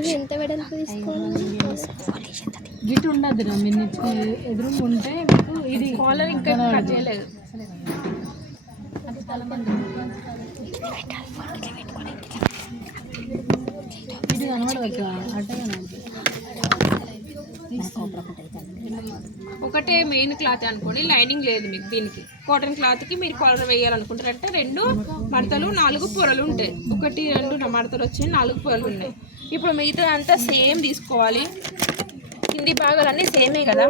ఇది ఎంత వెడల్పు తీసుకోవాలి? గిట్ ఉండదురా మీరు ఎదురు ఉంటే మీకు ఇది కాలర్ ఇంకా కట్ చేయలేదు. ఇది కనబడదు అట్టే ఒకటే మెయిన్ క్లాత్ అనుకోండి, లైనింగ్ లేదు మీకు. దీనికి కాటన్ క్లాత్కి మీరు కాలర్ వేయాలనుకుంటారంటే 2 మడతలు 4 పొరలు ఉంటాయి. 1 2 మడతలు వచ్చాయి, 4 పొరలు ఉన్నాయి. ఇప్పుడు మిగతా అంతా సేమ్ తీసుకోవాలి. కింది భాగాలన్నీ సేమే కదా.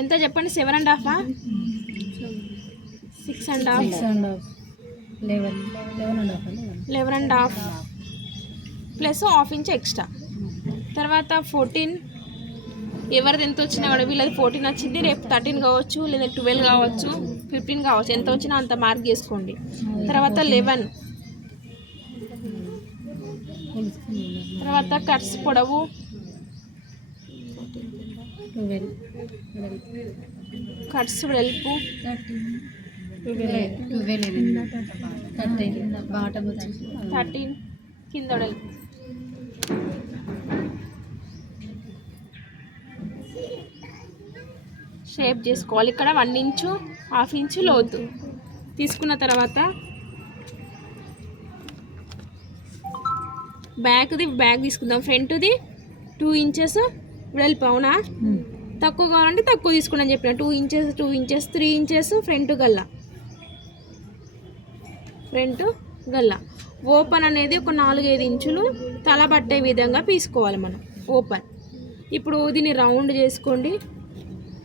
ఎంత చెప్పండి? 7.5 6.5 11.5 ప్లస్ ½ ఇంచ్ ఎక్స్ట్రా. తర్వాత 14 ఎవరిది ఎంత వచ్చినా కూడా, వీళ్ళది 14 వచ్చింది, రేపు 13 కావచ్చు, లేదా 12 కావచ్చు, 15 కావచ్చు, ఎంత వచ్చినా అంత మార్క్ చేసుకోండి. తర్వాత 11, తర్వాత కట్స్ పొడవు 12, కట్స్ వెడల్పు 13, కింద వెడల్పు. షేప్ చేసుకోవాలి. ఇక్కడ 1 ఇంచు ½ ఇంచు లోతు తీసుకున్న తర్వాత బ్యాక్ తీసుకుందాం. ఫ్రంట్ది 2 ఇంచెస్ వెడల్పు. అవునా? తక్కువ కావాలంటే తక్కువ తీసుకుని చెప్పిన 2 ఇంచెస్ 3 ఇంచెస్ ఫ్రంట్ గల్ల. ఓపెన్ అనేది ఒక 4-5 ఇంచులు తల పట్టే విధంగా తీసుకోవాలి మనం ఓపెన్. ఇప్పుడు దీన్ని రౌండ్ చేసుకోండి,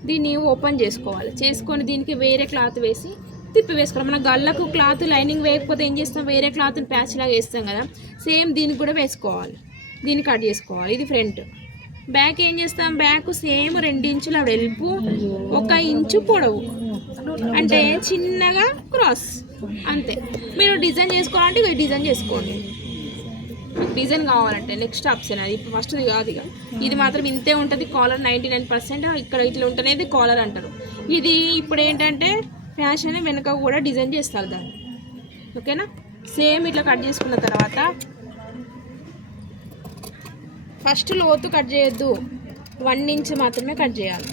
దీన్ని ఓపెన్ చేసుకోవాలి. చేసుకొని దీనికి వేరే క్లాత్ వేసి తిప్పి వేసుకోవాలి. మన గల్లకు క్లాత్ లైనింగ్ వేయకపోతే ఏం చేస్తాం, వేరే క్లాత్ని ప్యాచ్ లాగా వేస్తాం కదా, సేమ్ దీనికి కూడా వేసుకోవాలి. దీన్ని కట్ చేసుకోవాలి. ఇది ఫ్రంట్. బ్యాక్ ఏం చేస్తాం, బ్యాక్ సేమ్ 2 ఇంచుల వెడల్పు 1 ఇంచు పొడవు, అంటే చిన్నగా క్రాస్, అంతే. మీరు డిజైన్ చేసుకోవాలంటే ఇక డిజైన్ చేసుకోండి. డిజైన్ కావాలంటే నెక్స్ట్ ఆప్షన్ అది. ఇప్పుడు ఫస్ట్ది కాదు, ఇక ఇది మాత్రం ఇంతే ఉంటుంది. కాలర్ 99% ఇక్కడ ఇట్లా ఉంటేనేది కాలర్ అంటారు. ఇది ఇప్పుడు ఏంటంటే ఫ్యాషన్, వెనుక కూడా డిజైన్ చేస్తారు దాన్ని. ఓకేనా? సేమ్ ఇట్లా కట్ చేసుకున్న తర్వాత ఫస్ట్ లోతు కట్ చేయొద్దు, 1 ఇంచ్ మాత్రమే కట్ చేయాలి.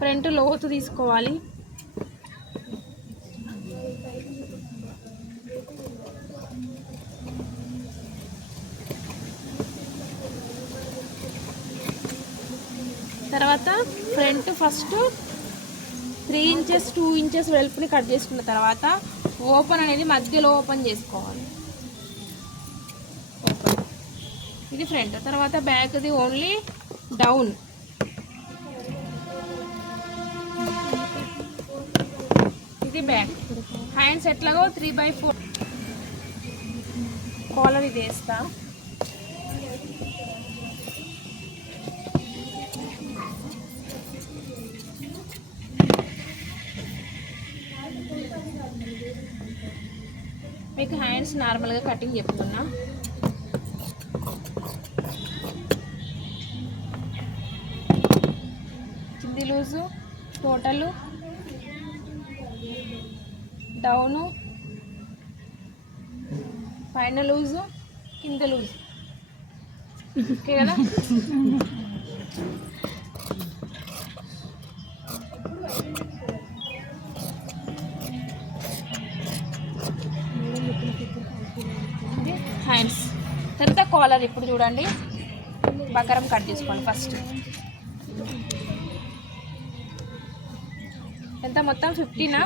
ఫ్రంట్ లోతు తీసుకోవాలి. తర్వాత ఫ్రంట్ ఫస్ట్ 3 ఇంచెస్ 2 ఇంచెస్ వెడల్పుని కట్ చేసుకున్న తర్వాత ఓపెన్ అనేది మధ్యలో ఓపెన్ చేసుకోవాలి. ఇది ఫ్రంట్. తర్వాత బ్యాక్ది ఓన్లీ డౌన్. ఇది బ్యాక్. హ్యాండ్స్ ఎట్లాగో 3/4 కాలర్ ఇది వేస్తా. మీకు హ్యాండ్స్ నార్మల్గా కటింగ్ చెప్తున్నా. కింది లూజు, టోటలు, డౌను, పైన లూజు, కింద లూజు. ఓకే కదా? హ్యాండ్స్. తర్వాత కాలర్. ఇప్పుడు చూడండి, బకరం కట్ చేసుకోవాలి. ఫస్ట్ ఎంత మొత్తం 15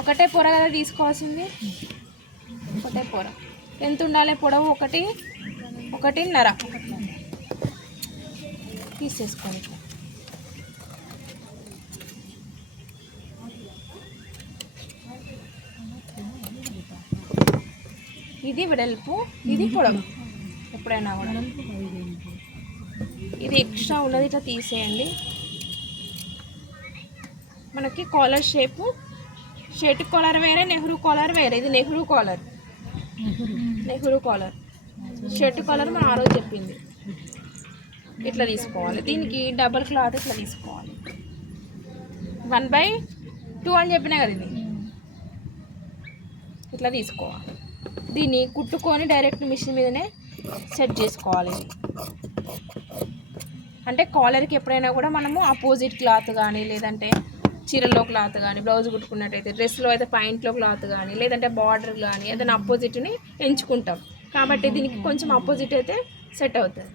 ఒకటే పొర కదా తీసుకోవాల్సింది, ఒకటే పొర. ఎంత ఉండాలి పొడవు? 1.5 తీసేసుకోండి. ఇది వెడల్పు, ఇది పొడవు. ఎప్పుడైనా కూడా ఇది ఎక్స్ట్రా ఉన్నది ఇట్లా తీసేయండి. మనకి కాలర్ షేపు, షర్ట్ కాలర్ వేరే, నెహ్రూ కాలర్ వేరే. ఇది Nehru collar, Nehru collar. Shirt collar మనం ఆ రోజు చెప్పింది. ఇట్లా తీసుకోవాలి. దీనికి డబల్ క్లాత్ ఇట్లా తీసుకోవాలి. 1/2 అని చెప్పినా కదా, ఇది ఇట్లా తీసుకోవాలి. దీన్ని కుట్టుకొని డైరెక్ట్ మిషన్ మీదనే సెట్ చేసుకోవాలి. ఇది అంటే కాలర్కి ఎప్పుడైనా కూడా మనము అపోజిట్ క్లాత్ కానీ, లేదంటే చీరలో క్లాత్ కానీ, బ్లౌజ్ కుట్టుకున్నట్టయితే, డ్రెస్లో అయితే పాయింట్లో క్లాత్ కానీ, లేదంటే బార్డర్ కానీ ఏదైనా అపోజిట్ని ఎంచుకుంటాం. కాబట్టి దీనికి కొంచెం అపోజిట్ అయితే సెట్ అవుతుంది.